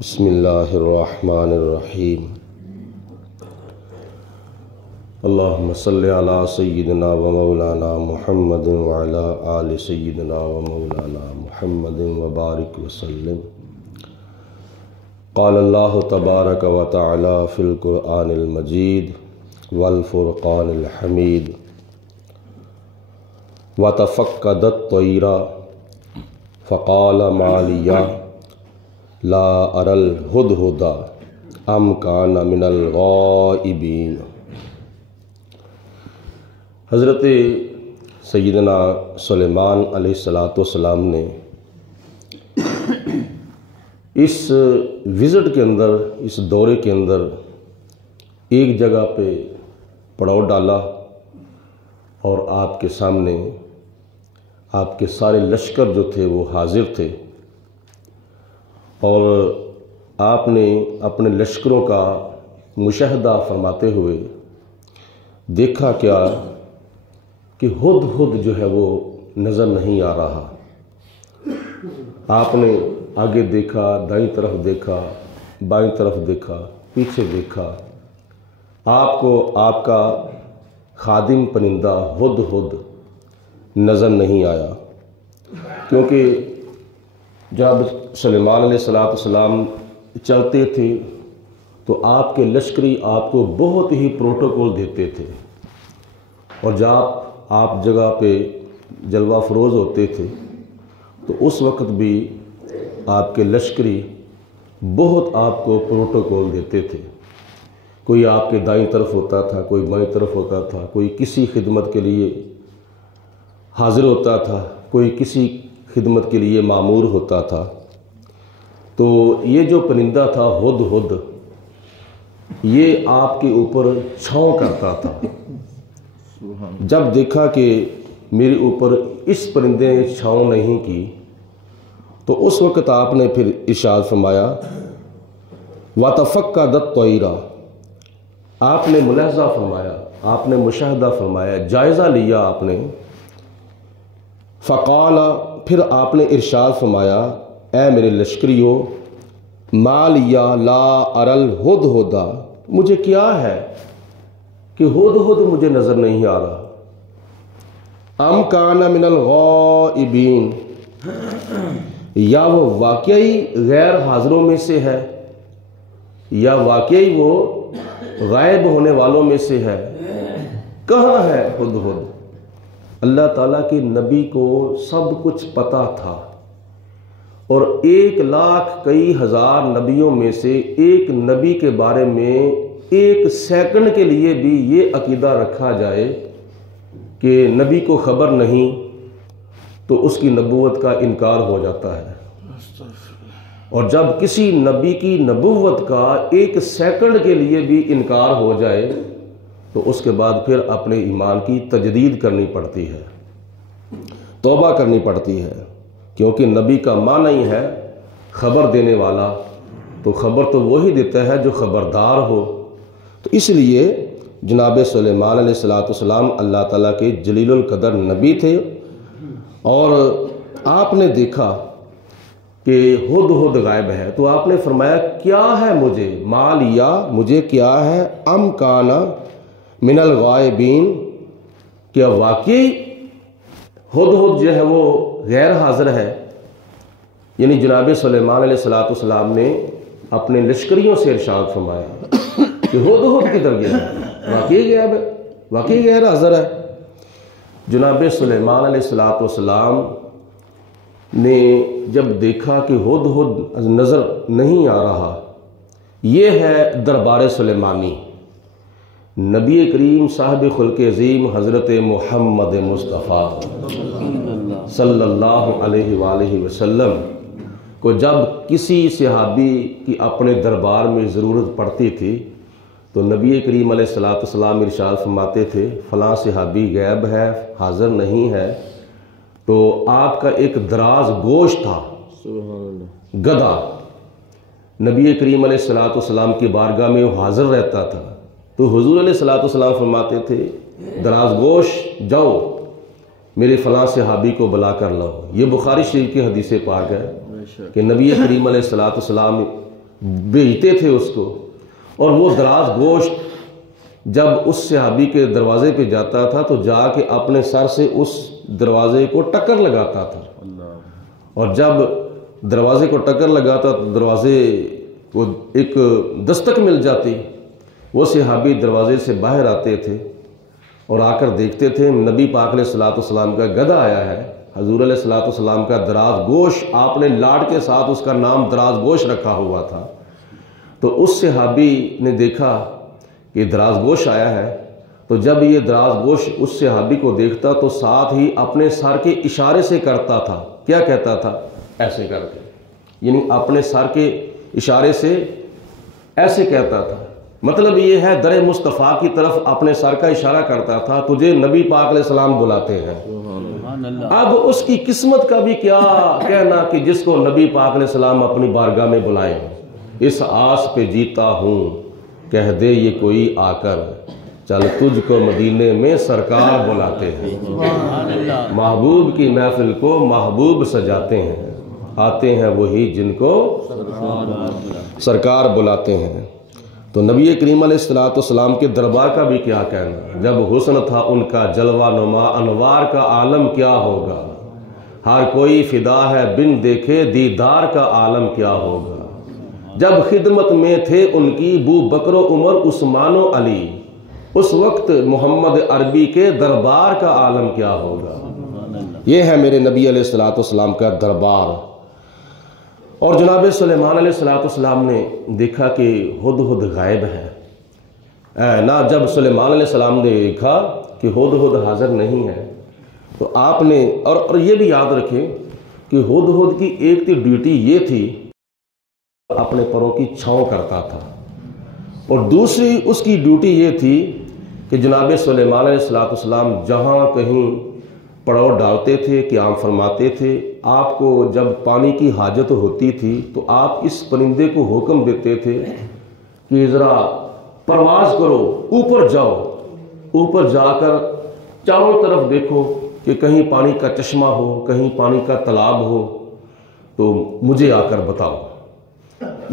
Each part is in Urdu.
بسم اللہ الرحمن الرحیم اللہم صلی علی سیدنا و مولانا محمد وعلی آل سیدنا و مولانا محمد وبارک وسلم۔ قال اللہ تبارک و تعالی فی القرآن المجید والفرقان الحمید وتفقد الطیر فقال ما لی لا اری الہدہد ام کان من الغائبین۔ حضرت سیدنا سلیمان علیہ السلام نے اس وزٹ کے اندر، اس دورے کے اندر ایک جگہ پہ پڑاؤ ڈالا اور آپ کے سامنے آپ کے سارے لشکر جو تھے وہ حاضر تھے، اور آپ نے اپنے لشکروں کا مشاہدہ فرماتے ہوئے دیکھا کیا کہ ہدہد جو ہے وہ نظر نہیں آ رہا۔ آپ نے آگے دیکھا، دائیں طرف دیکھا، بائیں طرف دیکھا، پیچھے دیکھا، آپ کو آپ کا خادم پرندہ ہدہد نظر نہیں آیا، کیونکہ جب سلیمان علیہ السلام چلتے تھے تو آپ کے لشکری آپ کو بہت ہی پروٹوکول دیتے تھے، اور جب آپ جگہ پہ جلوہ فروز ہوتے تھے تو اس وقت بھی آپ کے لشکری بہت آپ کو پروٹوکول دیتے تھے۔ کوئی آپ کے دائیں طرف ہوتا تھا، کوئی بائیں طرف ہوتا تھا، کوئی کسی خدمت کے لیے حاضر ہوتا تھا، کوئی کسی خدمت کے لیے مامور ہوتا تھا۔ تو یہ جو پرندہ تھا ہدہد، یہ آپ کے اوپر چھاؤں کرتا تھا۔ جب دیکھا کہ میرے اوپر اس پرندے نے چھاؤں نہیں کی تو اس وقت آپ نے پھر ارشاد فرمایا وَتَفَقَّدَ الطَّيْرَ، آپ نے ملاحظہ فرمایا، آپ نے مشاہدہ فرمایا، جائزہ لیا آپ نے۔ فقال، پھر آپ نے ارشاد فرمایا اے میرے لشکریو، ما لیا لا اری الہدہد، مجھے کیا ہے کہ ہدہد مجھے نظر نہیں آ رہا۔ ام کان من الغائبین، یا وہ واقعی غیر حاضروں میں سے ہے، یا واقعی وہ غائب ہونے والوں میں سے ہے۔ کہاں ہے ہدہد؟ اللہ تعالیٰ کے نبی کو سب کچھ پتہ تھا، اور 1,00,000 کئی ہزار نبیوں میں سے ایک نبی کے بارے میں ایک سیکنڈ کے لیے بھی یہ عقیدہ رکھا جائے کہ نبی کو خبر نہیں تو اس کی نبوت کا انکار ہو جاتا ہے، اور جب کسی نبی کی نبوت کا ایک سیکنڈ کے لیے بھی انکار ہو جائے تو اس کے بعد پھر اپنے ایمان کی تجدید کرنی پڑتی ہے، توبہ کرنی پڑتی ہے، کیونکہ نبی کا معنی ہی ہے خبر دینے والا، تو خبر تو وہی دیتا ہے جو خبردار ہو۔ تو اس لیے جناب سلیمان علیہ السلام اللہ تعالیٰ کے جلیل القدر نبی تھے، اور آپ نے دیکھا کہ ہدہد غائب ہے، تو آپ نے فرمایا کیا ہے مجھے، ما لیا مجھے کیا ہے، ام کان من الغائبین، کیا واقعی ہدہد جو ہے وہ غیر حاضر ہے؟ یعنی جناب سلیمان علیہ السلام نے اپنے لشکریوں سے ارشاد فرمایا کہ ہدہد کدھر گیا ہے، واقعی غائب ہے، واقعی غیر حاضر ہے۔ جناب سلیمان علیہ السلام نے جب دیکھا کہ ہدہد نظر نہیں آ رہا، یہ ہے دربار سلیمانی، نبی کریم صاحب خلق عظیم حضرت محمد مصطفیٰ صلی اللہ علیہ وآلہ وسلم کو جب کسی صحابی کی اپنے دربار میں ضرورت پڑتی تھی تو نبی کریم علیہ السلام ارشاد فرماتے تھے فلاں صحابی غائب ہے، حاضر نہیں ہے، تو آپ کا ایک دراز گوش تھا، گدھا، نبی کریم علیہ السلام کی بارگاہ میں وہ حاضر رہتا تھا، تو حضور علیہ السلام فرماتے تھے دراز گوش جاؤ میرے فلاں صحابی کو بلا کر لاؤ۔ یہ بخاری شریف کی حدیث پاک ہے کہ نبی کریم علیہ السلام بیچتے تھے اس کو، اور وہ دراز گوشت جب اس صحابی کے دروازے پہ جاتا تھا تو جا کے اپنے سر سے اس دروازے کو ٹکر لگاتا تھا، اور جب دروازے کو ٹکر لگاتا تو دروازے کو ایک دستک مل جاتی، وہ صحابی دروازے سے باہر آتے تھے اور آ کر دیکھتے تھے نبی پاک علیہ الصلوۃ والسلام کا گدھا آیا ہے، حضور علیہ الصلوۃ والسلام کا دراز گوش، آپ نے لاڈ کے ساتھ اس کا نام دراز گوش رکھا ہوا تھا۔ تو اس صحابی نے دیکھا کہ دراز گوش آیا ہے، تو جب یہ دراز گوش اس صحابی کو دیکھتا تو ساتھ ہی اپنے سر کے اشارے سے کرتا تھا، کیا کہتا تھا؟ ایسے کر کے، یعنی اپنے سر کے اشارے سے ایسے کہتا تھا، مطلب یہ ہے در مصطفیٰ کی طرف اپنے سر کا اشارہ کرتا تھا، تجھے نبی پاک علیہ السلام بلاتے ہیں۔ اب اس کی قسمت کا بھی کیا کہنا کہ جس کو نبی پاک علیہ السلام اپنی بارگاہ میں بلائیں۔ اس آس پہ جیتا ہوں، کہہ دے یہ کوئی آ کر، چل تجھ کو مدینے میں سرکار بلاتے ہیں۔ محبوب کی محفل کو محبوب سجاتے ہیں، آتے ہیں وہی جن کو سرکار بلاتے ہیں۔ تو نبی کریم علیہ الصلوۃ والسلام کے دربار کا بھی کیا کہنا، جب حسن تھا ان کا جلوہ نما، انوار کا عالم کیا ہوگا، ہر کوئی فدا ہے بن دیکھے دیدار کا عالم کیا ہوگا، جب خدمت میں تھے ان کی بو بکر و عمر عثمان و علی، اس وقت محمد عربی کے دربار کا عالم کیا ہوگا۔ یہ ہے میرے نبی علیہ الصلوۃ والسلام کا دربار۔ اور جناب سلیمان علیہ الصلوۃ والسلام نے دیکھا کہ ہدہد غائب ہے، نہ جب سلیمان علیہ السلام نے دیکھا کہ ہدہد حاضر نہیں ہے تو آپ نے، اور یہ بھی یاد رکھیں کہ ہدہد کی ایک تو ڈیوٹی یہ تھی اپنے پروں کی چھاؤں کرتا تھا، اور دوسری اس کی ڈیوٹی یہ تھی کہ جناب سلیمان علیہ الصلوۃ والسلام جہاں کہیں پڑاؤ ڈالتے تھے، قیام فرماتے تھے، آپ کو جب پانی کی حاجت ہوتی تھی تو آپ اس پرندے کو حکم دیتے تھے کہ ذرا پرواز کرو، اوپر جاؤ، اوپر جا کر چاروں طرف دیکھو کہ کہیں پانی کا چشمہ ہو، کہیں پانی کا تالاب ہو تو مجھے آ کر بتاؤ۔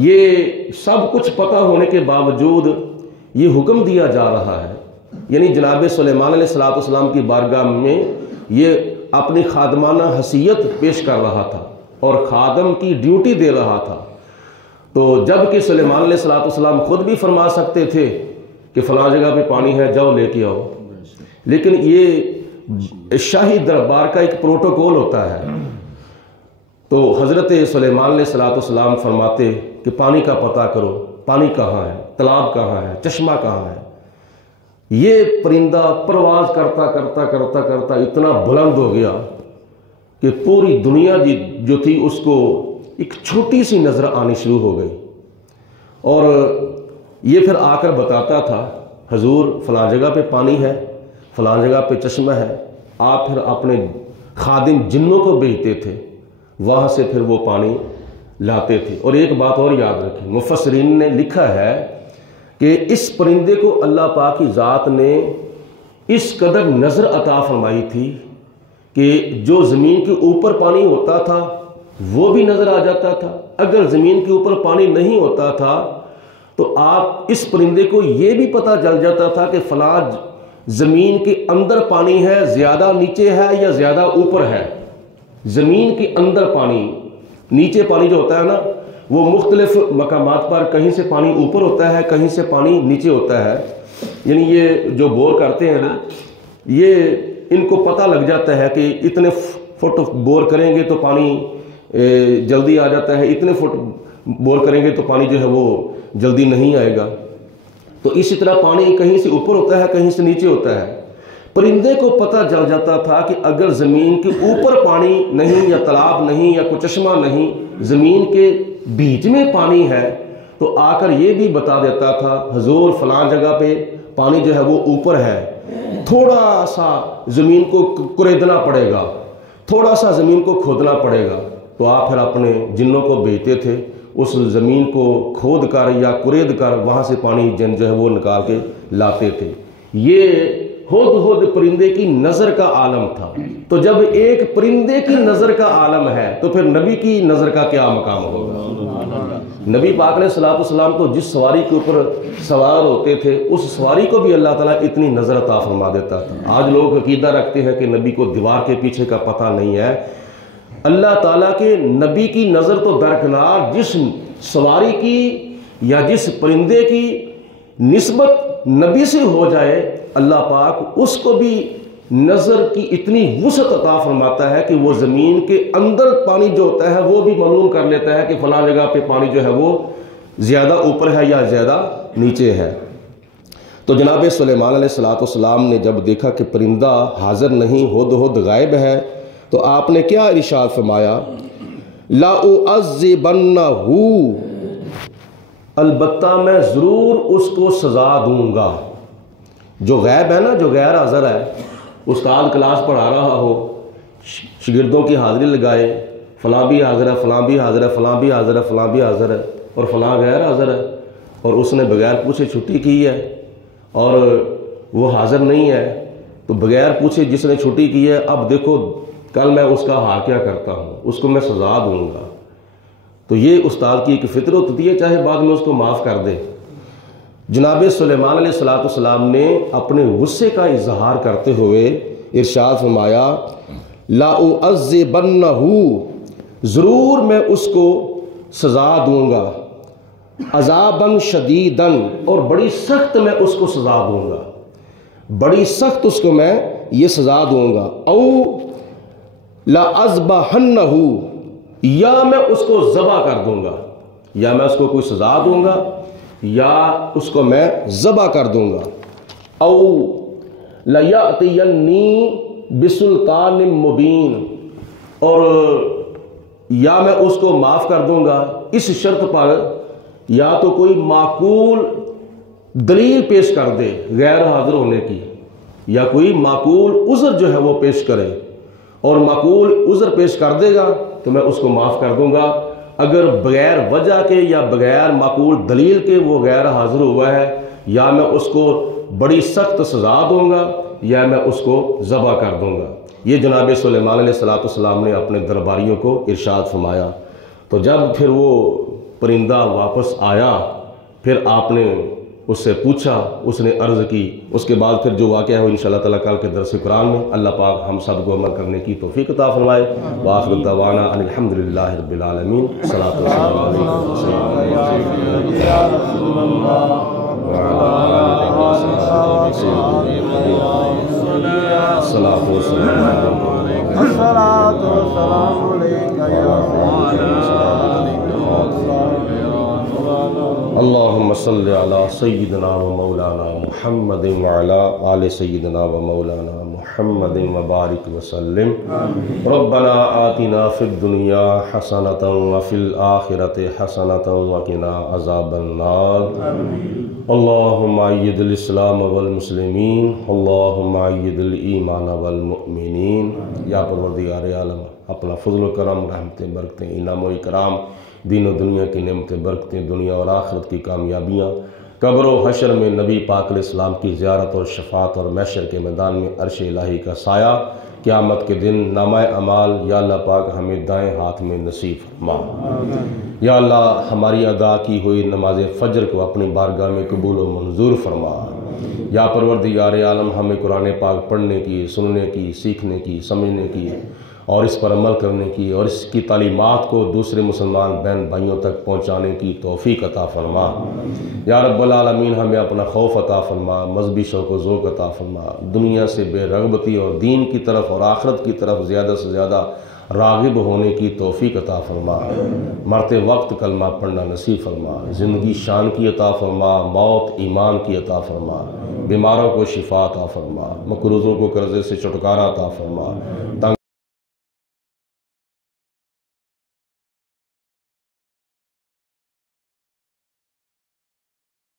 یہ سب کچھ پتہ ہونے کے باوجود یہ حکم دیا جا رہا ہے، یعنی جناب سلیمان علیہ الصلوۃ والسلام کی بارگاہ میں یہ اپنی خادمانہ حیثیت پیش کر رہا تھا اور خادم کی ڈیوٹی دے رہا تھا۔ تو جب کہ سلیمان علیہ الصلوۃ والسلام خود بھی فرما سکتے تھے کہ فلاں جگہ پہ پانی ہے، جاؤ لے کے آؤ، لیکن یہ شاہی دربار کا ایک پروٹوکول ہوتا ہے۔ تو حضرت سلیمان علیہ الصلوۃ والسلام فرماتے کہ پانی کا پتہ کرو، پانی کہاں ہے، تالاب کہاں ہے، چشمہ کہاں ہے۔ یہ پرندہ پرواز کرتا کرتا کرتا کرتا اتنا بلند ہو گیا کہ پوری دنیا جو تھی اس کو ایک چھوٹی سی نظر آنی شروع ہو گئی، اور یہ پھر آ کر بتاتا تھا حضور فلاں جگہ پہ پانی ہے، فلاں جگہ پہ چشمہ ہے۔ آپ پھر اپنے خادم جنوں کو بھیجتے تھے، وہاں سے پھر وہ پانی لاتے تھے۔ اور ایک بات اور یاد رکھیں، مفسرین نے لکھا ہے کہ اس پرندے کو اللہ پاک کی ذات نے اس قدر نظر عطا فرمائی تھی کہ جو زمین کے اوپر پانی ہوتا تھا وہ بھی نظر آ جاتا تھا، اگر زمین کے اوپر پانی نہیں ہوتا تھا تو آپ اس پرندے کو یہ بھی پتہ چل جاتا تھا کہ فلاں زمین کے اندر پانی ہے، زیادہ نیچے ہے یا زیادہ اوپر ہے۔ زمین کے اندر پانی، نیچے پانی جو ہوتا ہے نا وہ مختلف مقامات پر کہیں سے پانی اوپر ہوتا ہے، کہیں سے پانی نیچے ہوتا ہے، یعنی یہ جو بور کرتے ہیں نا یہ ان کو پتہ لگ جاتا ہے کہ اتنے فٹ بور کریں گے تو پانی جلدی آ جاتا ہے، اتنے فٹ بور کریں گے تو پانی جو ہے وہ جلدی نہیں آئے گا۔ تو اسی طرح پانی کہیں سے اوپر ہوتا ہے، کہیں سے نیچے ہوتا ہے۔ پرندے کو پتہ چل جاتا تھا کہ اگر زمین کے اوپر پانی نہیں یا تالاب نہیں یا کوئی چشمہ نہیں، زمین کے بیچ میں پانی ہے، تو آ کر یہ بھی بتا دیتا تھا حضور فلاں جگہ پہ پانی جو ہے وہ اوپر ہے، تھوڑا سا زمین کو کریدنا پڑے گا، تھوڑا سا زمین کو کھودنا پڑے گا۔ تو آپ پھر اپنے جنوں کو بھیجتے تھے، اس زمین کو کھود کر یا کرید کر وہاں سے پانی جن جو ہے وہ نکال کے لاتے تھے۔ یہ ہدہد پرندے کی نظر کا عالم تھا۔ تو جب ایک پرندے کی نظر کا عالم ہے تو پھر نبی کی نظر کا کیا مقام ہوگا۔ نبی پاک علیہ الصلوۃ والسلام تو جس سواری کے اوپر سوار ہوتے تھے اس سواری کو بھی اللہ تعالیٰ اتنی نظر عطا فرما دیتا تھا۔ آج لوگ عقیدہ رکھتے ہیں کہ نبی کو دیوار کے پیچھے کا پتہ نہیں ہے۔ اللہ تعالیٰ کے نبی کی نظر تو درکنار جس سواری کی یا جس پرندے کی نسبت نبی سے ہو جائے، اللہ پاک اس کو بھی نظر کی اتنی وسعت عطا فرماتا ہے کہ وہ زمین کے اندر پانی جو ہوتا ہے وہ بھی معلوم کر لیتا ہے کہ فلاں جگہ پہ پانی جو ہے وہ زیادہ اوپر ہے یا زیادہ نیچے ہے۔ تو جناب سلیمان علیہ السلام نے جب دیکھا کہ پرندہ حاضر نہیں، ہدہد غائب ہے، تو آپ نے کیا ارشاد فرمایا؟ لَأُعَذِّبَنَّهُ، البتہ میں ضرور اس کو سزا دوں گا۔ جو غائب ہے نا، جو غیر حاضر ہے، استاد کلاس پڑھا رہا ہو، شاگردوں کی حاضری لگائے، فلاں بھی حاضر ہے، فلاں بھی حاضر ہے، فلاں بھی حاضر ہے، فلاں بھی حاضر ہے، اور فلاں غیر حاضر ہے، اور اس نے بغیر پوچھے چھٹی کی ہے اور وہ حاضر نہیں ہے، تو بغیر پوچھے جس نے چھٹی کی ہے، اب دیکھو کل میں اس کا حال کیا کرتا ہوں، اس کو میں سزا دوں گا۔ تو یہ استاد کی ایک فطرت ہوتی ہے، چاہے بعد میں اس کو معاف کر دے۔ جناب سلیمان علیہ السلام نے اپنے غصے کا اظہار کرتے ہوئے ارشاد فرمایا، لَأُعَذِّبَنَّهُ، ضرور میں اس کو سزا دوں گا، عذاباً شدیداً، اور بڑی سخت میں اس کو سزا دوں گا، بڑی سخت اس کو میں یہ سزا دوں گا۔ او لَأَذْبَحَنَّهُ، یا میں اس کو ذبح کر دوں گا، یا میں اس کو کوئی سزا دوں گا یا اس کو میں ذبح کر دوں گا۔ او لَيَأْتِيَنِّي بِسُلْطَانٍ مُبِينٍ، اور یا میں اس کو معاف کر دوں گا اس شرط پر یا تو کوئی معقول دلیل پیش کر دے غیر حاضر ہونے کی، یا کوئی معقول عذر جو ہے وہ پیش کرے، اور معقول عذر پیش کر دے گا تو میں اس کو معاف کر دوں گا۔ اگر بغیر وجہ کے یا بغیر معقول دلیل کے وہ غیر حاضر ہوا ہے، یا میں اس کو بڑی سخت سزا دوں گا یا میں اس کو ذبح کر دوں گا۔ یہ جناب سلیمان علیہ السلام نے اپنے درباریوں کو ارشاد فرمایا۔ تو جب پھر وہ پرندہ واپس آیا، پھر آپ نے اس سے پوچھا، اس نے عرض کی، اس کے بعد پھر جو واقعہ ہے انشاءاللہ تعالیٰ کل کے درس قرآن میں اللہ پاک ہم سب کو عمل کرنے کی توفیق عطا فرمائے۔ وآخر دعوانا ان الحمدللہ رب العالمین۔ صلاۃ والسلام اللہم صلی علی سیدنا و مولانا محمد وعلی آل سیدنا و مولانا محمد وبارک وسلم۔ ربنا آتنا فی الدنیا حسنة وفی الآخرة حسنة وقنا عذاب النار۔ اللہم اید الاسلام والمسلمین، اللہم اید الایمان والمؤمنین۔ یا پروردگار عالم اپنا فضل و کرم، رحمتیں، برکتیں، انعام و اکرام، دین و دنیا کی نعمتیں، برکتیں، دنیا اور آخرت کی کامیابیاں، قبر و حشر میں نبی پاک علیہ السلام کی زیارت اور شفاعت، اور محشر کے میدان میں عرش الہی کا سایہ، قیامت کے دن نامہ اعمال یا اللہ پاک ہمیں دائیں ہاتھ میں نصیب فرما۔ یا اللہ ہماری ادا کی ہوئی نماز فجر کو اپنی بارگاہ میں قبول و منظور فرما۔ یا پروردگار عالم ہمیں قرآن پاک پڑھنے کی، سننے کی، سیکھنے کی، سمجھنے کی، اور اس پر عمل کرنے کی، اور اس کی تعلیمات کو دوسرے مسلمان بہن بھائیوں تک پہنچانے کی توفیق عطا فرما۔ یا رب العالمین ہمیں اپنا خوف عطا فرما، مذہبی شوق و ذوق عطا فرما، دنیا سے بے رغبتی اور دین کی طرف اور آخرت کی طرف زیادہ سے زیادہ راغب ہونے کی توفیق عطا فرما۔ مرتے وقت کلمہ پڑھنا نصیب فرما، زندگی شان کی عطا فرما، موت ایمان کی عطا فرما، بیماروں کو شفا عطا فرما، مقروضوں کو قرضے سے چھٹکارا عطا فرما،